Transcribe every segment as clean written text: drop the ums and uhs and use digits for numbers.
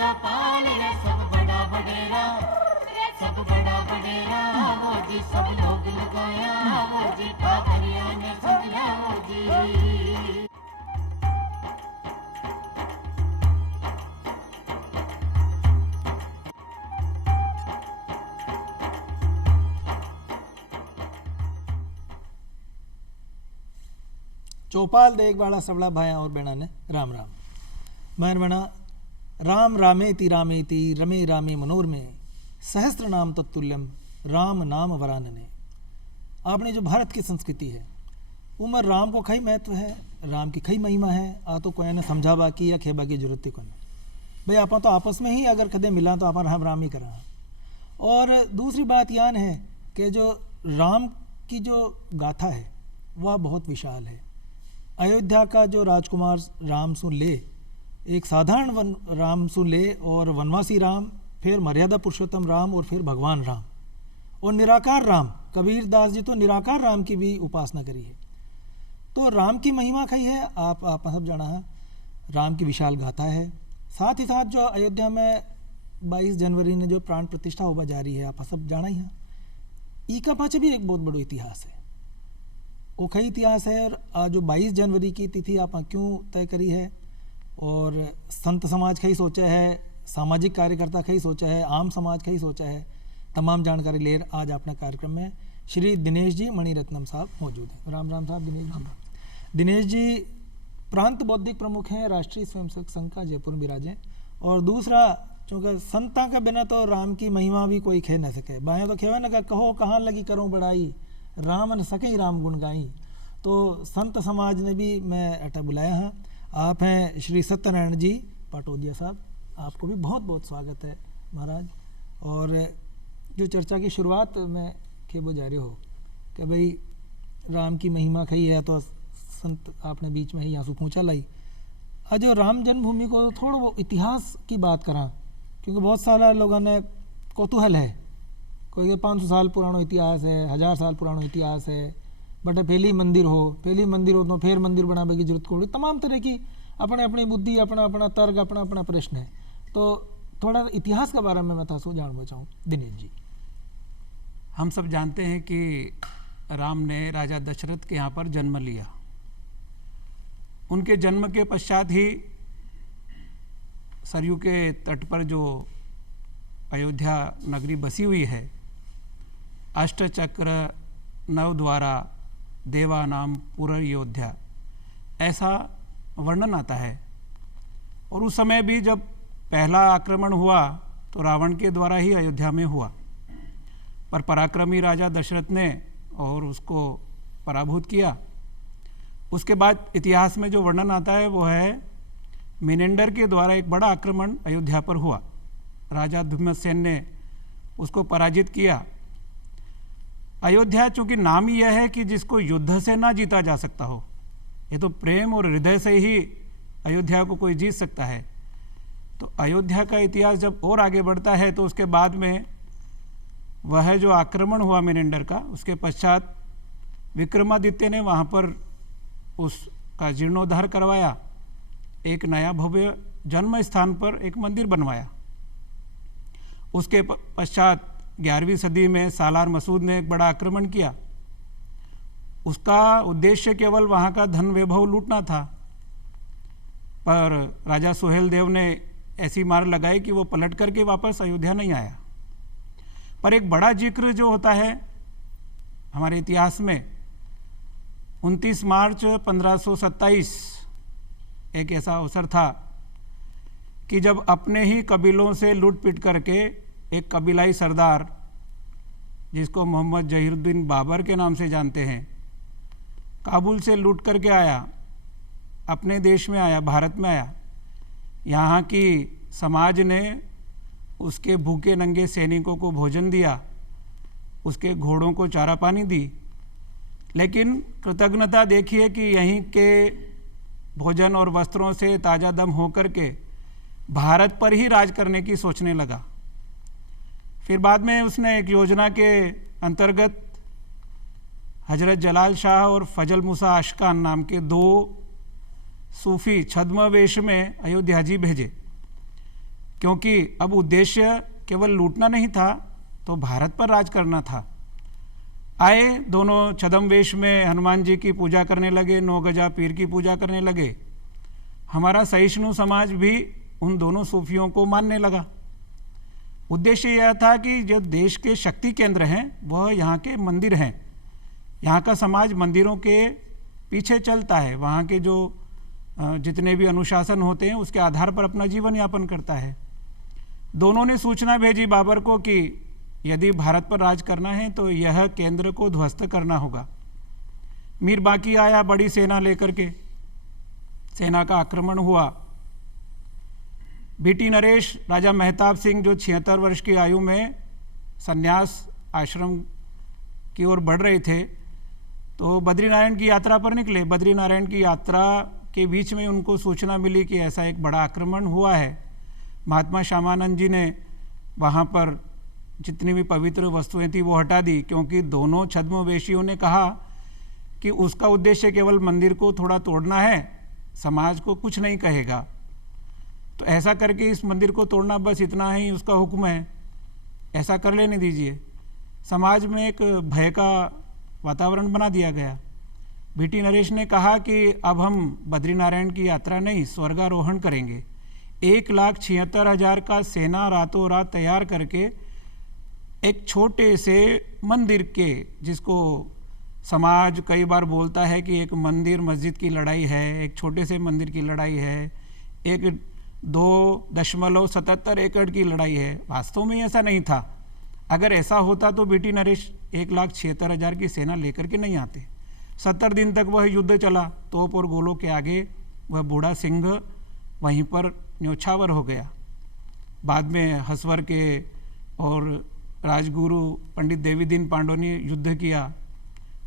चौपाल रे सब बड़ा बडेरा, सब बड़ा बडेरा वो जी, सब लोग लगाया वो जी, पादरिया ने सदिया वो जी। चौपाल देख बाड़ा सबड़ा भाया और बेड़ा ने राम राम। मैं बना राम रामेति रामेति रमे रामे मनोरमे सहस्त्र नाम तत्तुल्यम राम नाम वरानने। आपने जो भारत की संस्कृति है उमर राम को कई महत्व है, राम की कई महिमा है। आ तो कोई ने समझा बाकी या खेबा की जरूरत को नहीं भाई, आप तो आपस में ही अगर कदे मिला तो आप राम राम ही करा। और दूसरी बात यान है कि जो राम की जो गाथा है वह बहुत विशाल है। अयोध्या का जो राजकुमार राम सुन ले, एक साधारण राम सुन ले और वनवासी राम, फिर मर्यादा पुरुषोत्तम राम और फिर भगवान राम और निराकार राम। कबीर दास जी तो निराकार राम की भी उपासना करी है। तो राम की महिमा कही है, आप सब जाना है। राम की विशाल गाथा है। साथ ही साथ जो अयोध्या में 22 जनवरी ने जो प्राण प्रतिष्ठा होगा जा रही है, आप सब जाना ही है। ई का पाछे भी एक बहुत बड़ा इतिहास है, वो कई इतिहास है। और आज जो 22 जनवरी की तिथि आप क्यों तय करी है और संत समाज कहीं सोचा है, सामाजिक कार्यकर्ता कहीं सोचा है, आम समाज कहीं सोचा है, तमाम जानकारी ले आज अपने कार्यक्रम में श्री दिनेश जी मणिरत्नम साहब मौजूद हैं। राम राम साहब। दिनेश जी, दिनेश जी प्रांत बौद्धिक प्रमुख हैं, राष्ट्रीय स्वयंसेवक संघ का जयपुर में विराजे। और दूसरा चूँकि संता के बिना तो राम की महिमा भी कोई कह न सके। बाहें तो खेवा न कहो कहाँ लगी करूँ बड़ाई, राम न सके राम गुण गाई। तो संत समाज ने भी मैं अटा बुलाया है। आप हैं श्री सत्यनारायण जी पाटोदिया साहब, आपको भी बहुत बहुत स्वागत है महाराज। और जो चर्चा की शुरुआत में खेबो जा रहे हो कि भाई राम की महिमा कही है, तो संत आपने बीच में ही यहाँ से पूछा लाई। आज जो राम जन्मभूमि को थोड़ा वो इतिहास की बात करा, क्योंकि बहुत सारा लोगों ने कौतूहल है। कोई 500 साल पुराना इतिहास है, 1000 साल पुराना इतिहास है, बट पहली मंदिर हो तो फिर मंदिर बनाने की जरूरत पड़ी। तमाम तरह की अपने अपनी बुद्धि, अपना अपना तर्क, अपना अपना प्रश्न है। तो थोड़ा इतिहास के बारे में मैं तो जानना चाहूँ दिनेश जी। हम सब जानते हैं कि राम ने राजा दशरथ के यहाँ पर जन्म लिया। उनके जन्म के पश्चात ही सरयू के तट पर जो अयोध्या नगरी बसी हुई है, अष्टचक्र नवद्वारा देवानाम पुरयोध्या, ऐसा वर्णन आता है। और उस समय भी जब पहला आक्रमण हुआ तो रावण के द्वारा ही अयोध्या में हुआ, पर पराक्रमी राजा दशरथ ने और उसको पराभूत किया। उसके बाद इतिहास में जो वर्णन आता है वो है मिनेंडर के द्वारा एक बड़ा आक्रमण अयोध्या पर हुआ। राजा भीमसेन ने उसको पराजित किया। अयोध्या चूँकि नाम ही यह है कि जिसको युद्ध से ना जीता जा सकता हो, ये तो प्रेम और हृदय से ही अयोध्या को कोई जीत सकता है। तो अयोध्या का इतिहास जब और आगे बढ़ता है तो उसके बाद में वह जो आक्रमण हुआ मिनेंडर का, उसके पश्चात विक्रमादित्य ने वहाँ पर उसका जीर्णोद्धार करवाया, एक नया भव्य जन्म स्थान पर एक मंदिर बनवाया। उसके पश्चात 11वीं सदी में सालार मसूद ने एक बड़ा आक्रमण किया। उसका उद्देश्य केवल वहाँ का धन वैभव लूटना था, पर राजा सुहेल देव ने ऐसी मार लगाई कि वो पलट करके वापस अयोध्या नहीं आया। पर एक बड़ा जिक्र जो होता है हमारे इतिहास में, 29 मार्च 1527 एक ऐसा अवसर था कि जब अपने ही कबीलों से लूट पिट करके एक कबीलाई सरदार, जिसको मोहम्मद जहीरुद्दीन बाबर के नाम से जानते हैं, काबुल से लूट करके आया, अपने देश में आया, भारत में आया। यहाँ की समाज ने उसके भूखे नंगे सैनिकों को भोजन दिया, उसके घोड़ों को चारा पानी दी, लेकिन कृतज्ञता देखिए कि यहीं के भोजन और वस्त्रों से ताज़ा दम होकर के भारत पर ही राज करने की सोचने लगा। फिर बाद में उसने एक योजना के अंतर्गत हजरत जलाल शाह और फजल मूसा आशकान नाम के 2 सूफी छद्म वेश में अयोध्या जी भेजे। क्योंकि अब उद्देश्य केवल लूटना नहीं था, तो भारत पर राज करना था। आए दोनों छद्म वेश में हनुमान जी की पूजा करने लगे, 9 गजा पीर की पूजा करने लगे। हमारा सहिष्णु समाज भी उन दोनों सूफियों को मानने लगा। उद्देश्य यह था कि जो देश के शक्ति केंद्र हैं वह यहाँ के मंदिर हैं। यहाँ का समाज मंदिरों के पीछे चलता है, वहाँ के जो जितने भी अनुशासन होते हैं उसके आधार पर अपना जीवन यापन करता है। दोनों ने सूचना भेजी बाबर को कि यदि भारत पर राज करना है तो यह केंद्र को ध्वस्त करना होगा। मीर बाकी आया बड़ी सेना लेकर के, सेना का आक्रमण हुआ। बीटी नरेश राजा मेहताब सिंह जो 76 वर्ष की आयु में संन्यास आश्रम की ओर बढ़ रहे थे, तो बद्रीनारायण की यात्रा पर निकले। बद्रीनारायण की यात्रा के बीच में उनको सूचना मिली कि ऐसा एक बड़ा आक्रमण हुआ है। महात्मा श्यामानंद जी ने वहाँ पर जितनी भी पवित्र वस्तुएं थी वो हटा दी, क्योंकि दोनों छद्मवेशियों ने कहा कि उसका उद्देश्य केवल मंदिर को थोड़ा तोड़ना है, समाज को कुछ नहीं कहेगा। तो ऐसा करके इस मंदिर को तोड़ना बस इतना ही उसका हुक्म है, ऐसा कर लेने दीजिए। समाज में एक भय का वातावरण बना दिया गया। बीटी नरेश ने कहा कि अब हम बद्रीनारायण की यात्रा नहीं, स्वर्गारोहण करेंगे। 1,76,000 का सेना रातों रात तैयार करके एक छोटे से मंदिर के, जिसको समाज कई बार बोलता है कि एक मंदिर मस्जिद की लड़ाई है, एक छोटे से मंदिर की लड़ाई है, एक 2.77 एकड़ की लड़ाई है, वास्तव में ऐसा नहीं था। अगर ऐसा होता तो बीटी नरेश 1,76,000 की सेना लेकर के नहीं आते। 70 दिन तक वह युद्ध चला। तोप और गोलों के आगे वह बूढ़ा सिंह वहीं पर न्योछावर हो गया। बाद में हसवर के और राजगुरु पंडित देवीदीन पांडो ने युद्ध किया।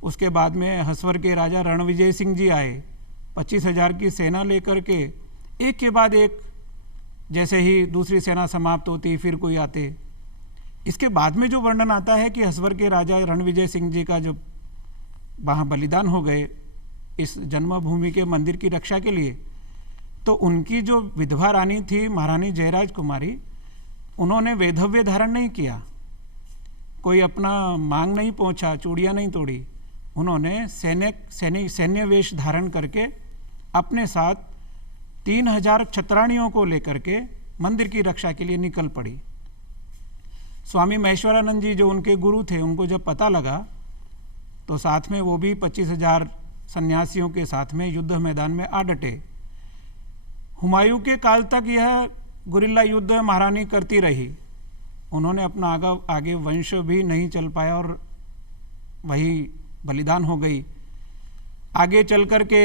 उसके बाद में हसवर के राजा रणविजय सिंह जी आए, 25,000 की सेना लेकर के, एक के बाद एक, जैसे ही दूसरी सेना समाप्त होती फिर कोई आते। इसके बाद में जो वर्णन आता है कि हसवर के राजा रणविजय सिंह जी का जब वहाँ बलिदान हो गए इस जन्मभूमि के मंदिर की रक्षा के लिए, तो उनकी जो विधवा रानी थी महारानी जयराज कुमारी, उन्होंने वैधव्य धारण नहीं किया, कोई अपना मांग नहीं पहुंचा, चूड़ियाँ नहीं तोड़ी। उन्होंने सैन्य वेश धारण करके अपने साथ 3,000 छत्राणियों को लेकर के मंदिर की रक्षा के लिए निकल पड़ी। स्वामी महेश्वरानंद जी जो उनके गुरु थे, उनको जब पता लगा तो साथ में वो भी 25,000 सन्यासियों के साथ में युद्ध मैदान में आ डटे। हुमायूं के काल तक यह गुरिल्ला युद्ध महारानी करती रही। उन्होंने अपना आगे वंश भी नहीं चल पाया और वही बलिदान हो गई। आगे चल कर के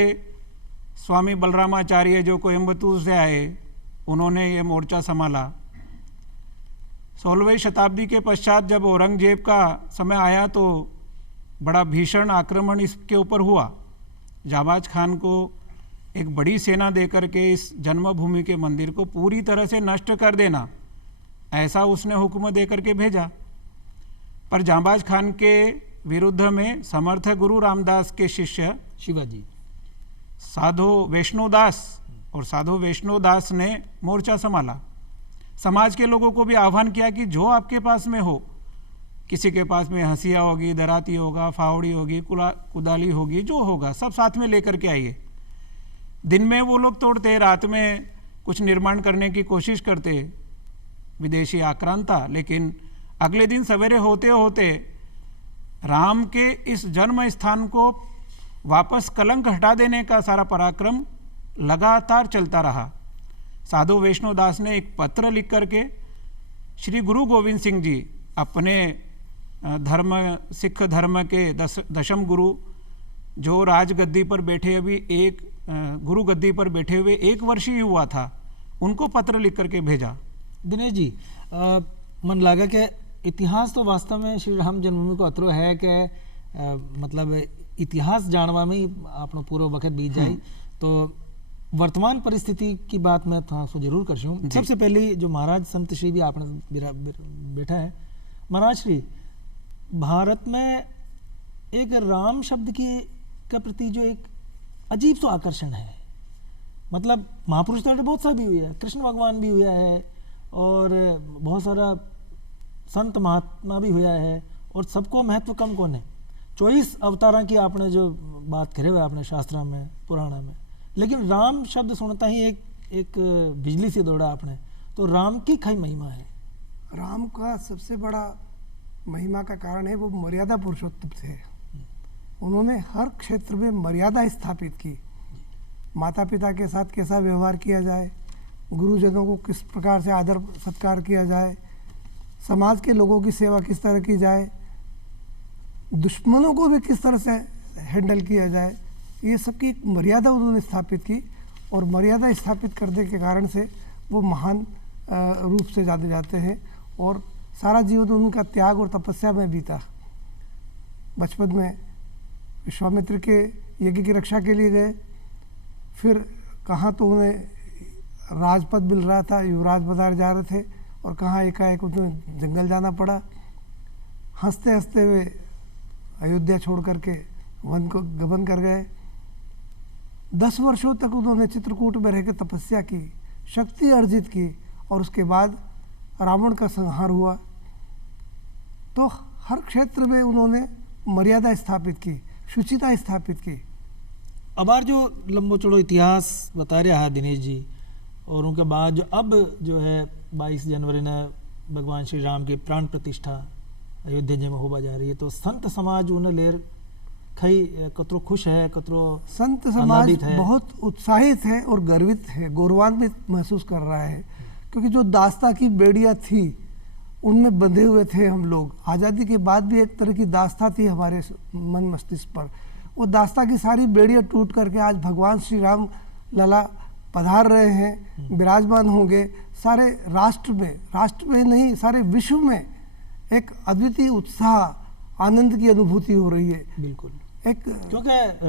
स्वामी बलरामाचार्य जो कोयम्बतूर से आए, उन्होंने ये मोर्चा संभाला। 16वीं शताब्दी के पश्चात जब औरंगजेब का समय आया तो बड़ा भीषण आक्रमण इसके ऊपर हुआ। जाबाज खान को एक बड़ी सेना देकर के इस जन्मभूमि के मंदिर को पूरी तरह से नष्ट कर देना, ऐसा उसने हुक्म देकर के भेजा। पर जाबाज खान के विरुद्ध में समर्थ गुरु रामदास के शिष्य शिवाजी साधु वैष्णोदास और साधु वैष्णोदास ने मोर्चा संभाला। समाज के लोगों को भी आह्वान किया कि जो आपके पास में हो, किसी के पास में हंसिया होगी, दराती होगा, फावड़ी होगी, कुदाली होगी, जो होगा सब साथ में लेकर के आइए। दिन में वो लोग तोड़ते, रात में कुछ निर्माण करने की कोशिश करते, विदेशी आक्रांता। लेकिन अगले दिन सवेरे होते होते राम के इस जन्म स्थान को वापस कलंक हटा देने का सारा पराक्रम लगातार चलता रहा। साधु वैष्णोदास ने एक पत्र लिख करके श्री गुरु गोविंद सिंह जी, अपने धर्म सिख धर्म के दशम गुरु, जो राजगद्दी पर बैठे अभी एक गुरु गद्दी पर बैठे हुए 1 वर्ष ही हुआ था, उनको पत्र लिख करके भेजा। दिनेश जी, मन लगा कि इतिहास तो वास्तव में श्री राम जन्मभूमि को अतरो है कि मतलब इतिहास जानवा में ही आपनो पूरो वक्त बीत जाए। तो वर्तमान परिस्थिति की बात मैं था सो जरूर कर हूँ। सबसे पहले जो महाराज संत श्री भी आपने बैठा है, महाराज श्री, भारत में एक राम शब्द के प्रति जो एक अजीब सा आकर्षण है, मतलब महापुरुष तो बहुत सा भी हुआ है, कृष्ण भगवान भी हुआ है और बहुत सारा संत महात्मा भी होया है और सबको महत्व कम कोन है। 24 अवतारा की आपने जो बात करे हुए आपने शास्त्रा में पुराणा में, लेकिन राम शब्द सुनता ही एक बिजली से दौड़ा आपने। तो राम की कई महिमा है। राम का सबसे बड़ा महिमा का कारण है वो मर्यादा पुरुषोत्तम थे। उन्होंने हर क्षेत्र में मर्यादा स्थापित की। माता पिता के साथ कैसा व्यवहार किया जाए, गुरुजनों को किस प्रकार से आदर सत्कार किया जाए, समाज के लोगों की सेवा किस तरह की जाए, दुश्मनों को भी किस तरह से हैंडल किया जाए, ये सबकी एक मर्यादा उन्होंने स्थापित की। और मर्यादा स्थापित करने के कारण से वो महान रूप से जाने जाते हैं। और सारा जीवन उनका त्याग और तपस्या में बीता। बचपन में विश्वामित्र के यज्ञ की रक्षा के लिए गए, फिर कहाँ तो उन्हें राजपद मिल रहा था, युवराज बदार जा रहे थे, और कहाँ एकाएक उन्हें जंगल जाना पड़ा। हंसते हंसते वे अयोध्या छोड़ करके वन को गमन कर गए। 10 वर्षों तक उन्होंने चित्रकूट में रहकर तपस्या की, शक्ति अर्जित की, और उसके बाद रावण का संहार हुआ। तो हर क्षेत्र में उन्होंने मर्यादा स्थापित की, शुचिता स्थापित की। अब जो लंबो चौड़ो इतिहास बता रहा है दिनेश जी, और उनके बाद जो अब जो है 22 जनवरी ने भगवान श्री राम की प्राण प्रतिष्ठा अयोध्या जी में होगा जा रही है। तो संत समाज उन्हें लेर खई कतरो खुश है, कतरो संत समाज बहुत उत्साहित है और गर्वित है, गौरवान्वित महसूस कर रहा है। क्योंकि जो दास्ता की बेड़ियाँ थी उनमें बंधे हुए थे हम लोग। आज़ादी के बाद भी एक तरह की दास्ता थी हमारे मन मस्तिष्क पर। वो दास्ता की सारी बेड़ियाँ टूट करके आज भगवान श्री राम लला पधार रहे हैं, विराजमान होंगे। सारे राष्ट्र में नहीं, सारे विश्व में एक अद्वितीय उत्साह, आनंद की अनुभूति हो रही है। बिल्कुल, क्योंकि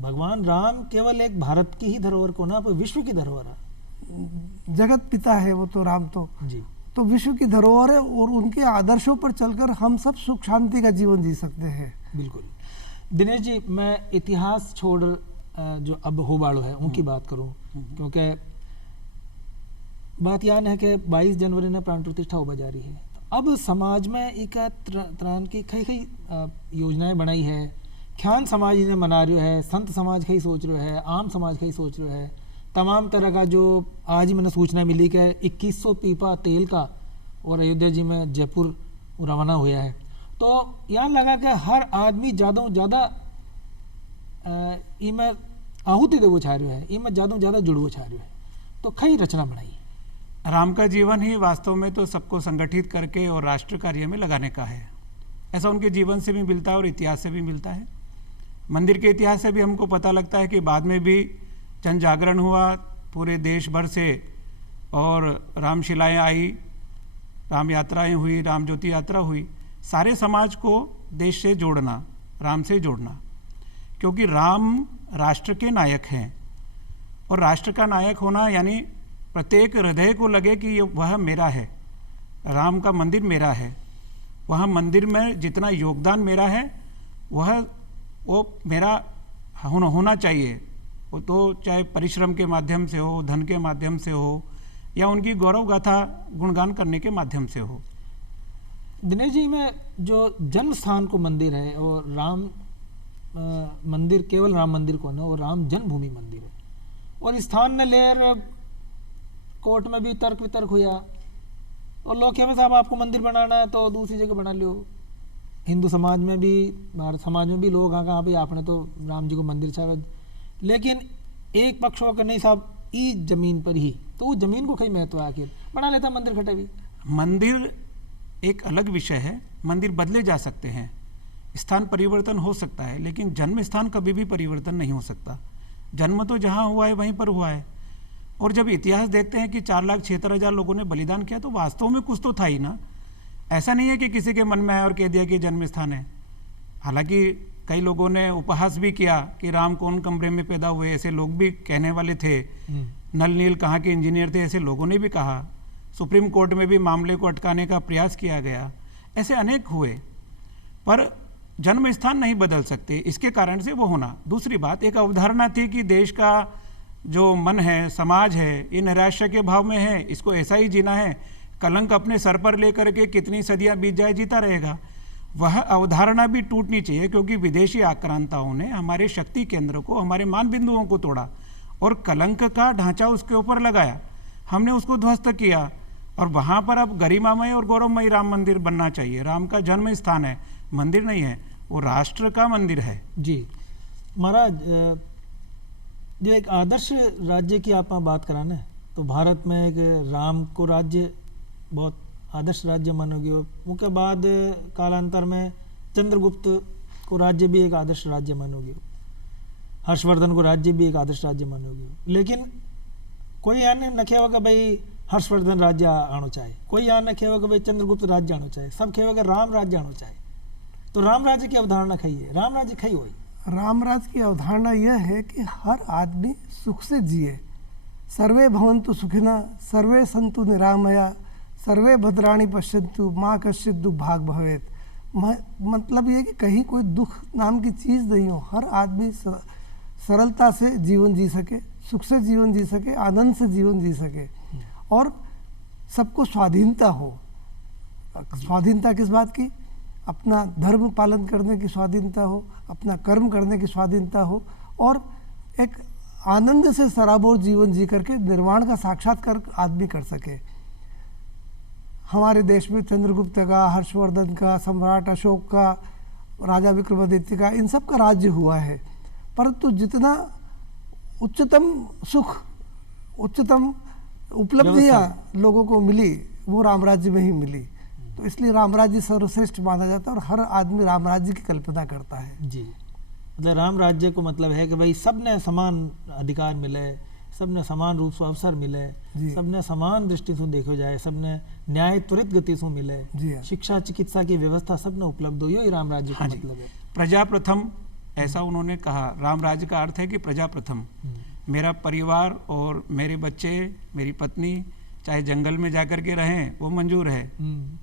भगवान राम केवल एक भारत की ही धरोहर को ना, विश्व की धरोहर है। जगत पिता है वो तो, राम तो जी, तो विश्व की धरोहर है। और उनके आदर्शों पर चलकर हम सब सुख शांति का जीवन जी सकते हैं। बिल्कुल। दिनेश जी, मैं इतिहास छोड़ जो अब हो बाड़ो है उनकी बात करूं, क्योंकि बात यान है कि 22 जनवरी ने प्राण प्रतिष्ठा होगा जा रही है। अब समाज में एक त्राण की कई योजनाएं बनाई है। ख्यान समाज इन्हें मना रही है, संत समाज कई सोच रहे है, आम समाज कई सोच रहे है। तमाम तरह का जो आज ही मैंने सूचना मिली कि 2100 पीपा तेल का और अयोध्या जी में जयपुर रवाना हुआ है। तो यहाँ लगा कि हर आदमी ज़्यादा ज़्यादा इमें आहुति देवो छा रहा है, इमें ज़्यादा जुड़वो छा रहा है। तो कई रचना बनाई। राम का जीवन ही वास्तव में तो सबको संगठित करके और राष्ट्र कार्य में लगाने का है। ऐसा उनके जीवन से भी मिलता है और इतिहास से भी मिलता है। मंदिर के इतिहास से भी हमको पता लगता है कि बाद में भी जन जागरण हुआ पूरे देश भर से, और रामशिलाएँ आई, राम यात्राएँ हुई, राम ज्योति यात्रा हुई। सारे समाज को देश से जोड़ना, राम से जोड़ना, क्योंकि राम राष्ट्र के नायक हैं। और राष्ट्र का नायक होना यानी प्रत्येक हृदय को लगे कि ये वह मेरा है, राम का मंदिर मेरा है, वह मंदिर में जितना योगदान मेरा है वो मेरा होना चाहिए। वो तो चाहे परिश्रम के माध्यम से हो, धन के माध्यम से हो, या उनकी गौरव गाथा गुणगान करने के माध्यम से हो। दिनेश जी, में जो जन्म स्थान को मंदिर है और राम मंदिर केवल राम मंदिर को ना, वो राम जन्मभूमि मंदिर है। और स्थान ने लेर कोर्ट में भी तर्क वितर्क हुआ, और लोग कहे साहब आपको मंदिर बनाना है तो दूसरी जगह बना लो। हिंदू समाज में भी, भारत समाज में भी लोग कहाँ भाई आपने तो राम जी को मंदिर चाहे, लेकिन एक पक्ष हो कि नहीं साहब ई जमीन पर ही, तो वो जमीन को कई महत्व है, आखिर बना लेता मंदिर खटे भी। मंदिर एक अलग विषय है। मंदिर बदले जा सकते हैं, स्थान परिवर्तन हो सकता है, लेकिन जन्म स्थान कभी भी परिवर्तन नहीं हो सकता। जन्म तो जहाँ हुआ है वहीं पर हुआ है। और जब इतिहास देखते हैं कि 4,76,000 लोगों ने बलिदान किया, तो वास्तव में कुछ तो था ही ना। ऐसा नहीं है कि किसी के मन में आया और कह दिया कि जन्म स्थान है। हालांकि कई लोगों ने उपहास भी किया कि राम कौन कमरे में पैदा हुए, ऐसे लोग भी कहने वाले थे। नल नील कहाँ के इंजीनियर थे, ऐसे लोगों ने भी कहा। सुप्रीम कोर्ट में भी मामले को अटकाने का प्रयास किया गया। ऐसे अनेक हुए, पर जन्म स्थान नहीं बदल सकते, इसके कारण से वो होना। दूसरी बात, एक अवधारणा थी कि देश का जो मन है, समाज है, ये नैराश्य के भाव में है, इसको ऐसा ही जीना है। कलंक अपने सर पर लेकर के कितनी सदियां बीत जाए जीता रहेगा। वह अवधारणा भी टूटनी चाहिए, क्योंकि विदेशी आक्रांताओं ने हमारे शक्ति केंद्र को, हमारे मान बिंदुओं को तोड़ा और कलंक का ढांचा उसके ऊपर लगाया। हमने उसको ध्वस्त किया और वहाँ पर अब गरिमामय और गौरवमय राम मंदिर बनना चाहिए। राम का जन्म स्थान है, मंदिर नहीं है, वो राष्ट्र का मंदिर है। जी महाराज, जो एक आदर्श राज्य की आप बात करा ना, तो भारत में एक राम को राज्य बहुत आदर्श राज्य मानोगे, उसके बाद कालांतर में चंद्रगुप्त को राज्य भी एक आदर्श राज्य मानोगे, हर्षवर्धन को राज्य भी एक आदर्श राज्य मानोगे। लेकिन कोई यहाँ न खेवा कि भाई हर्षवर्धन राज्य आना चाहिए, कोई यहाँ न खेवा कि भाई चंद्रगुप्त राज्य आना चाहिए, सब खेवा कि राम राज्य आना चाहिए। तो राम राज्य की अवधारणा खई है, राम राज्य खई हुई। राम राज्य की अवधारणा यह है कि हर आदमी सुख से जिए। सर्वे भवन्तु सुखिनः, सर्वे सन्तु निरामया, सर्वे भद्राणि पश्यन्तु, माँ कश्चित् दुर्भाग् भवेत्। मतलब ये कि कहीं कोई दुख नाम की चीज़ नहीं हो, हर आदमी सरलता से जीवन जी सके, सुख से जीवन जी सके, आनंद से जीवन जी सके और सबको स्वाधीनता हो। स्वाधीनता किस बात की? अपना धर्म पालन करने की स्वाधीनता हो, अपना कर्म करने की स्वाधीनता हो और एक आनंद से सराबोर जीवन जी करके निर्वाण का साक्षात्कार आदमी कर सके। हमारे देश में चंद्रगुप्त का, हर्षवर्धन का, सम्राट अशोक का, राजा विक्रमादित्य का, इन सब का राज्य हुआ है, परंतु जितना उच्चतम सुख, उच्चतम उपलब्धियां लोगों को मिली वो राम राज्य में ही मिली। तो इसलिए राम राज्य सर्वश्रेष्ठ माना जाता है और हर आदमी राम राज्य की कल्पना करता है। जी, मतलब राम राज्य को मतलब है कि भाई सबने समान अधिकार मिले, सबने समान रूप से अवसर मिले, सबने समान दृष्टि से देखो जाए, सबने न्याय त्वरित गति से मिले, शिक्षा चिकित्सा की व्यवस्था सबने उपलब्ध हो, यही राम राज्य का मतलब है। प्रजा प्रथम, ऐसा उन्होंने कहा। राम राज्य का अर्थ है कि प्रजा प्रथम। मेरा परिवार और मेरे बच्चे, मेरी पत्नी चाहे जंगल में जाकर के रहें वो मंजूर है,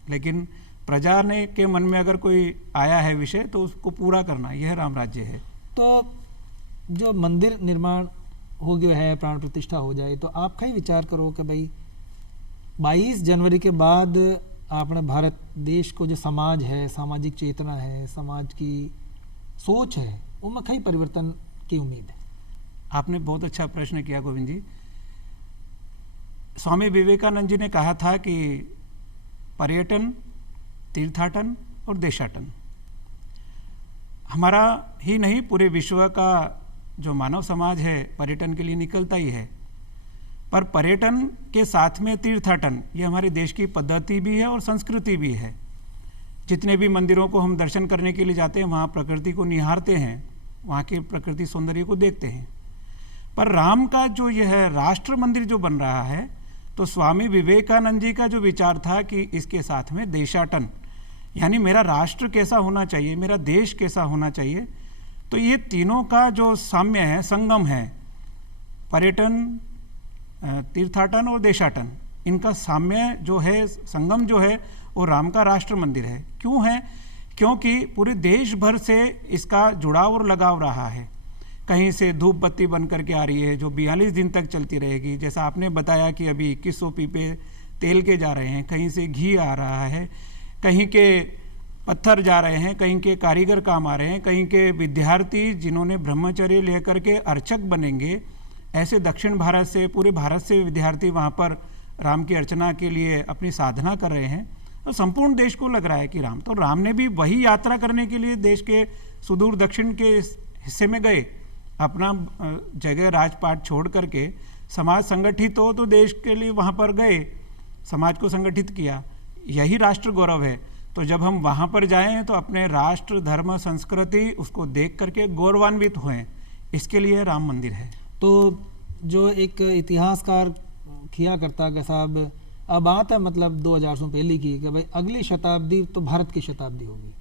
लेकिन प्रजा ने के मन में अगर कोई आया है विषय तो उसको पूरा करना, यह राम राज्य है। तो जो मंदिर निर्माण हो गया है, प्राण प्रतिष्ठा हो जाए, तो आप कहीं विचार करो कि भाई 22 जनवरी के बाद आपने भारत देश को जो समाज है, सामाजिक चेतना है, समाज की सोच है, उनमें कहीं परिवर्तन की उम्मीद है? आपने बहुत अच्छा प्रश्न किया गोविंद जी। स्वामी विवेकानंद जी ने कहा था कि पर्यटन, तीर्थाटन और देशाटन हमारा ही नहीं पूरे विश्व का जो मानव समाज है पर्यटन के लिए निकलता ही है, पर पर्यटन के साथ में तीर्थाटन ये हमारे देश की पद्धति भी है और संस्कृति भी है। जितने भी मंदिरों को हम दर्शन करने के लिए जाते हैं वहाँ प्रकृति को निहारते हैं, वहाँ के प्रकृति सौंदर्य को देखते हैं। पर राम का जो यह राष्ट्र मंदिर जो बन रहा है, तो स्वामी विवेकानंद जी का जो विचार था कि इसके साथ में देशाटन, यानी मेरा राष्ट्र कैसा होना चाहिए, मेरा देश कैसा होना चाहिए, तो ये तीनों का जो साम्य है, संगम है, पर्यटन, तीर्थाटन और देशाटन, इनका साम्य जो है, संगम जो है, वो राम का राष्ट्र मंदिर है। क्यों है? क्योंकि पूरे देश भर से इसका जुड़ाव और लगाव रहा है। कहीं से धूप बत्ती बन करके आ रही है जो 42 दिन तक चलती रहेगी, जैसा आपने बताया कि अभी 2100 पीपे तेल के जा रहे हैं, कहीं से घी आ रहा है, कहीं के पत्थर जा रहे हैं, कहीं के कारीगर काम आ रहे हैं, कहीं के विद्यार्थी जिन्होंने ब्रह्मचर्य लेकर के अर्चक बनेंगे, ऐसे दक्षिण भारत से, पूरे भारत से विद्यार्थी वहाँ पर राम की अर्चना के लिए अपनी साधना कर रहे हैं। तो संपूर्ण देश को लग रहा है कि राम ने भी वही यात्रा करने के लिए देश के सुदूर दक्षिण के हिस्से में गए, अपना जगह राजपाट छोड़ करके समाज संगठित हो तो देश के लिए वहाँ पर गए, समाज को संगठित किया, यही राष्ट्र गौरव है। तो जब हम वहाँ पर जाएं तो अपने राष्ट्र, धर्म, संस्कृति उसको देख करके गौरवान्वित हुए, इसके लिए राम मंदिर है। तो जो एक इतिहासकार किया करता कि साहब अब बात है मतलब 2000 से पहले की कि भाई अगली शताब्दी तो भारत की शताब्दी होगी,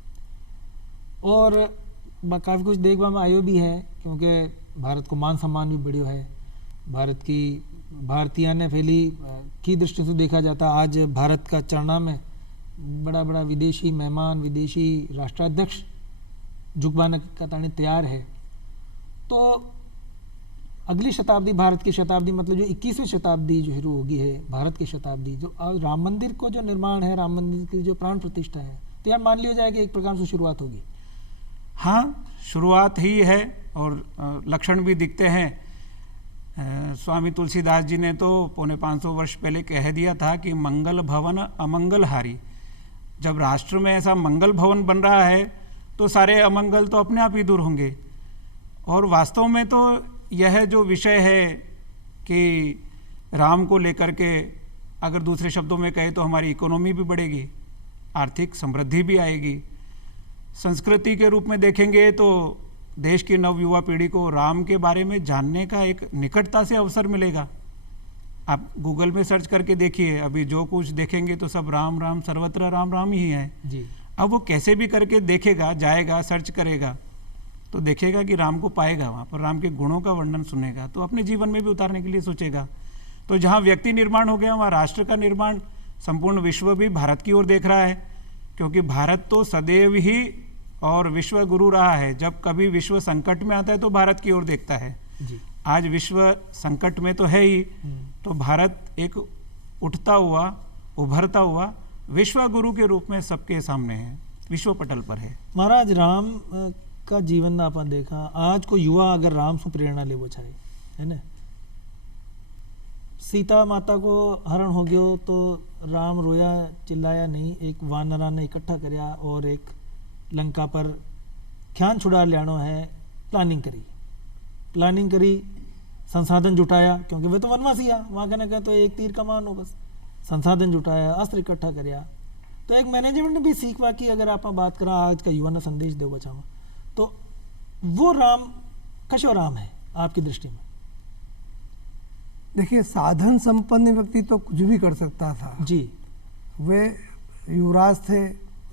और काफ़ी कुछ देखने में आयो भी है, क्योंकि भारत को मान सम्मान भी बढ़िया है, भारत की भारतीय ने फैली की दृष्टि से देखा जाता, आज भारत का चरना में बड़ा बड़ा विदेशी मेहमान, विदेशी राष्ट्राध्यक्ष झुकवाने का ताने तैयार है। तो अगली शताब्दी, भारत की शताब्दी मतलब जो 21वीं शताब्दी जो शुरू होगी है, भारत की शताब्दी, जो राम मंदिर को जो निर्माण है, राम मंदिर की जो प्राण प्रतिष्ठा है, तो यार मान लिया जाए कि एक प्रकार से शुरुआत होगी। हाँ, शुरुआत ही है और लक्षण भी दिखते हैं। स्वामी तुलसीदास जी ने तो 450 वर्ष पहले कह दिया था कि मंगल भवन अमंगल हारी। जब राष्ट्र में ऐसा मंगल भवन बन रहा है तो सारे अमंगल तो अपने आप ही दूर होंगे। और वास्तव में तो यह जो विषय है कि राम को लेकर के, अगर दूसरे शब्दों में कहें तो हमारी इकोनॉमी भी बढ़ेगी, आर्थिक समृद्धि भी आएगी। संस्कृति के रूप में देखेंगे तो देश की नव युवा पीढ़ी को राम के बारे में जानने का एक निकटता से अवसर मिलेगा। आप गूगल में सर्च करके देखिए, अभी जो कुछ देखेंगे तो सब राम राम, सर्वत्र राम राम ही है जी। अब वो कैसे भी करके देखेगा, जाएगा, सर्च करेगा तो देखेगा कि राम को पाएगा, वहाँ पर राम के गुणों का वर्णन सुनेगा तो अपने जीवन में भी उतारने के लिए सोचेगा। तो जहाँ व्यक्ति निर्माण हो गया वहाँ राष्ट्र का निर्माण, संपूर्ण विश्व भी भारत की ओर देख रहा है, क्योंकि भारत तो सदैव ही और विश्व गुरु रहा है। जब कभी विश्व संकट में आता है तो भारत की ओर देखता है जी। आज विश्व संकट में तो है ही, तो भारत एक उठता हुआ, उभरता हुआ विश्व गुरु के रूप में सबके सामने है, विश्व पटल पर है। महाराज राम का जीवन अपन देखा, आज को युवा अगर राम से प्रेरणा लेवो चाहे है ना, सीता माता को हरण हो गयो तो राम रोया चिल्लाया नहीं, एक वानरा ने इकट्ठा करया और एक लंका पर ख्यान छुड़ा लियानो है, प्लानिंग करी, संसाधन जुटाया, क्योंकि वे तो वनवासी आ, वहाँ कहने का तो एक तीर कमान हो बस, संसाधन जुटाया, अस्त्र इकट्ठा करया। तो एक मैनेजमेंट भी सीखवा की अगर आप बात करा, आज का युवा ने संदेश दे बचावा, तो वो राम कशो राम है आपकी दृष्टि में? देखिए, साधन संपन्न व्यक्ति तो कुछ भी कर सकता था जी। वे युवराज थे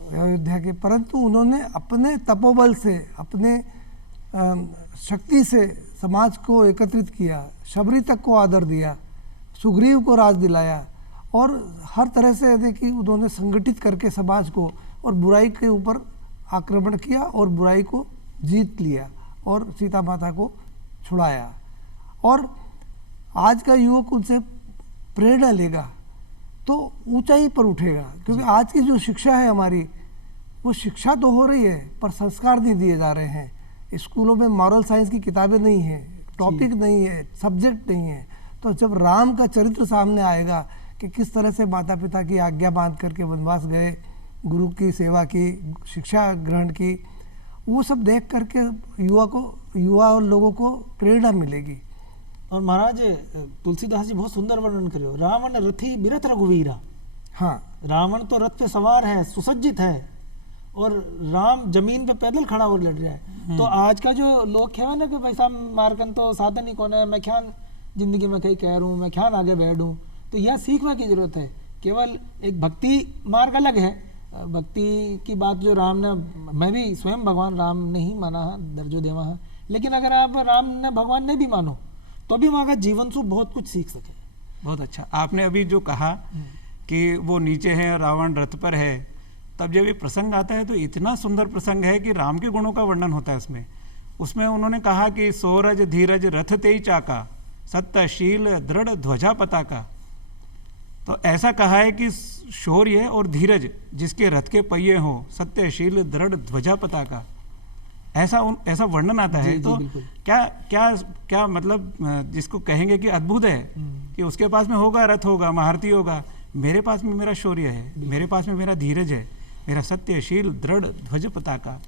अयोध्या के, परंतु उन्होंने अपने तपोबल से, अपने शक्ति से समाज को एकत्रित किया, शबरी तक को आदर दिया, सुग्रीव को राज दिलाया और हर तरह से देखिए उन्होंने संगठित करके समाज को, और बुराई के ऊपर आक्रमण किया और बुराई को जीत लिया और सीता माता को छुड़ाया। और आज का युवक उनसे प्रेरणा लेगा तो ऊंचाई पर उठेगा, क्योंकि आज की जो शिक्षा है हमारी, वो शिक्षा तो हो रही है पर संस्कार नहीं दिए जा रहे हैं। स्कूलों में मॉरल साइंस की किताबें नहीं है, टॉपिक नहीं है, सब्जेक्ट नहीं है। तो जब राम का चरित्र सामने आएगा कि किस तरह से माता पिता की आज्ञा बांध करके वनवास गए, गुरु की सेवा की, शिक्षा ग्रहण की, वो सब देख करके युवा और लोगों को प्रेरणा मिलेगी। और महाराज तुलसीदास जी बहुत सुंदर वर्णन करो, रावण रथी बिरथ रघुवीरा। हाँ, रावण तो रथ पे सवार है, सुसज्जित है, और राम जमीन पे पैदल खड़ा और लड़ रहा है। तो आज का जो लोग कहे ना कि भाई साहब मार्कन तो साधन ही कौन है, मैं क्या जिंदगी में कहीं कह रहा हूँ, मैं क्या आगे बैठूँ, तो यह सीखने की जरूरत है। केवल एक भक्ति मार्ग अलग है, भक्ति की बात जो राम ने, मैं भी स्वयं भगवान राम ने ही माना है, दर्जो देवा है, लेकिन अगर आप राम ने भगवान ने भी मानो तो भी वहाँ का जीवन से बहुत कुछ सीख सके। बहुत अच्छा आपने अभी जो कहा कि वो नीचे हैं, रावण रथ पर है, तब जब ये प्रसंग आता है तो इतना सुंदर प्रसंग है कि राम के गुणों का वर्णन होता है उसमें उन्होंने कहा कि सोरज धीरज रथ तेई चाका, सत्यशील दृढ़ ध्वजा पताका। तो ऐसा कहा है कि शौर्य और धीरज जिसके रथ के पहिए हो, सत्यशील दृढ़ ध्वजा पताका, ऐसा वर्णन आता है। तो क्या क्या क्या मतलब जिसको कहेंगे कि अद्भुत है कि उसके पास में होगा रथ, होगा महारथी, होगा, मेरे पास में मेरा शौर्य है, मेरे पास में मेरा धीरज है, मेरा सत्यशील दृढ़ ध्वज पताका।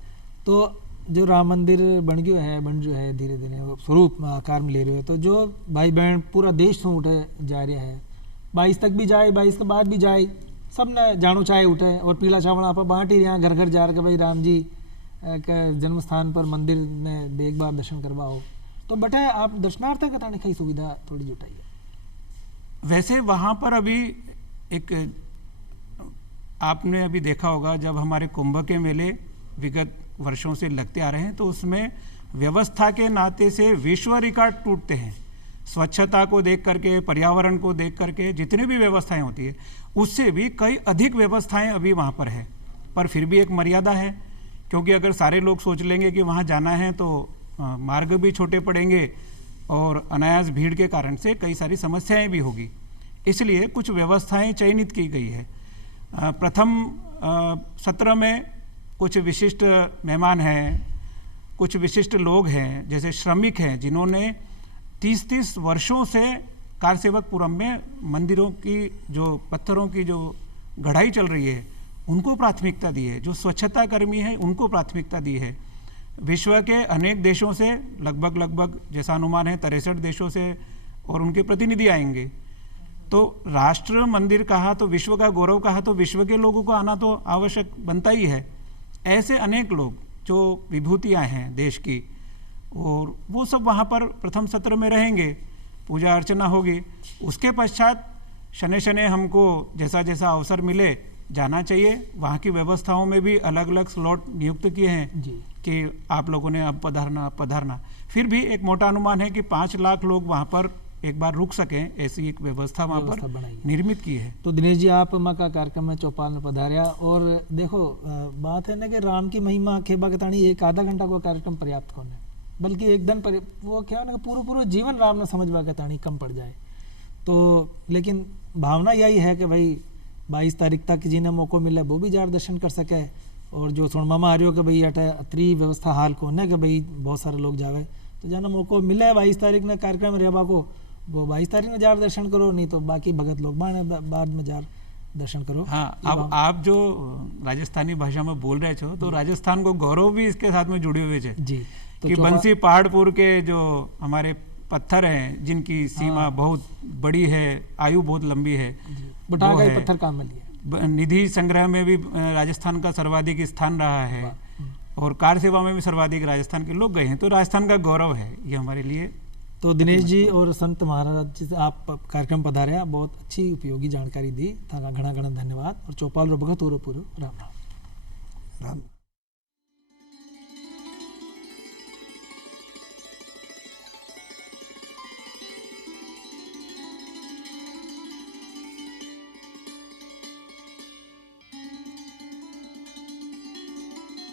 तो जो राम मंदिर बन जो है धीरे धीरे स्वरूप आकार में ले रहे हो, तो जो भाई बहन पूरा देश से उठे जा रहे हैं, 22 तक भी जाए, 22 के बाद भी जाए, सब ने जानो चाहे उठे और पीला चावल आप बांट ही रहे, घर घर जा के भाई राम जी का जन्म स्थान पर मंदिर में एक बार दर्शन करवाओ। तो बेटा आप दर्शनार्थ का थाने की सुविधा थोड़ी जुटाइए। वैसे वहाँ पर अभी एक आपने अभी देखा होगा, जब हमारे कुंभ के मेले विगत वर्षों से लगते आ रहे हैं तो उसमें व्यवस्था के नाते से विश्व रिकॉर्ड टूटते हैं। स्वच्छता को देख करके, पर्यावरण को देख करके, जितनी भी व्यवस्थाएं होती है उससे भी कई अधिक व्यवस्थाएं अभी वहाँ पर है, पर फिर भी एक मर्यादा है, क्योंकि अगर सारे लोग सोच लेंगे कि वहाँ जाना है तो मार्ग भी छोटे पड़ेंगे, और अनायास भीड़ के कारण से कई सारी समस्याएं भी होगी, इसलिए कुछ व्यवस्थाएं चयनित की गई है। प्रथम सत्र में कुछ विशिष्ट मेहमान हैं, कुछ विशिष्ट लोग हैं, जैसे श्रमिक हैं जिन्होंने 30-30 वर्षों से कारसेवकपुरम में मंदिरों की जो पत्थरों की जो गढ़ाई चल रही है उनको प्राथमिकता दी है, जो स्वच्छता कर्मी है उनको प्राथमिकता दी है। विश्व के अनेक देशों से लगभग जैसा अनुमान है 63 देशों से और उनके प्रतिनिधि आएंगे। तो राष्ट्र मंदिर कहा तो विश्व का गौरव कहा तो विश्व के लोगों को आना तो आवश्यक बनता ही है। ऐसे अनेक लोग जो विभूतियाँ हैं देश की, और वो सब वहाँ पर प्रथम सत्र में रहेंगे, पूजा अर्चना होगी। उसके पश्चात शनि हमको जैसा जैसा अवसर मिले जाना चाहिए। वहाँ की व्यवस्थाओं में भी अलग अलग स्लॉट नियुक्त किए हैं जी। कि आप लोगों ने अब पधारना। फिर भी एक मोटा अनुमान है कि 5 लाख लोग वहाँ पर एक बार रुक सकें, ऐसी एक व्यवस्था वहाँ पर निर्मित की है। तो दिनेश जी, आप माँ का कार्यक्रम में चौपाल में पधारिया, और देखो बात है ना कि राम की महिमा खेबा कतानी एक आधा घंटा को कार्यक्रम पर्याप्त कौन है, बल्कि एक दिन पर वो क्या है ना पूरा जीवन राम ने समझवा कतानी कम पड़ जाए। तो लेकिन भावना यही है कि भाई 22 तारीख तक जिन्हें मौका मिले वो भी जार दर्शन कर सके, और जो सुनमा में आ रही हो कि भाई अटे अतरी व्यवस्था हाल को ना कि भाई बहुत सारे लोग जावे, तो जाना मौका मिले 22 तारीख ने कार्यक्रम रहबा को, वो 22 तारीख में जार दर्शन करो, नहीं तो बाकी भगत लोग बाद में जार दर्शन करो। हाँ, अब आप जो राजस्थानी भाषा में बोल रहे थे तो राजस्थान को गौरव भी इसके साथ में जुड़े हुए थे जी। तो कि बंसी पहाड़पुर के जो हमारे पत्थर हैं जिनकी सीमा बहुत बड़ी है, आयु बहुत लंबी है, पत्थर काम में लिया। निधि संग्रह में भी राजस्थान का सर्वाधिक स्थान रहा है, और कार सेवा में भी सर्वाधिक राजस्थान के लोग गए हैं, तो राजस्थान का गौरव है ये हमारे लिए। तो दिनेश जी और संत महाराज जी से आप कार्यक्रम पधारे, बहुत अच्छी उपयोगी जानकारी दी, घना धन्यवाद। और चौपाल रो भगत और पूरो राम राम।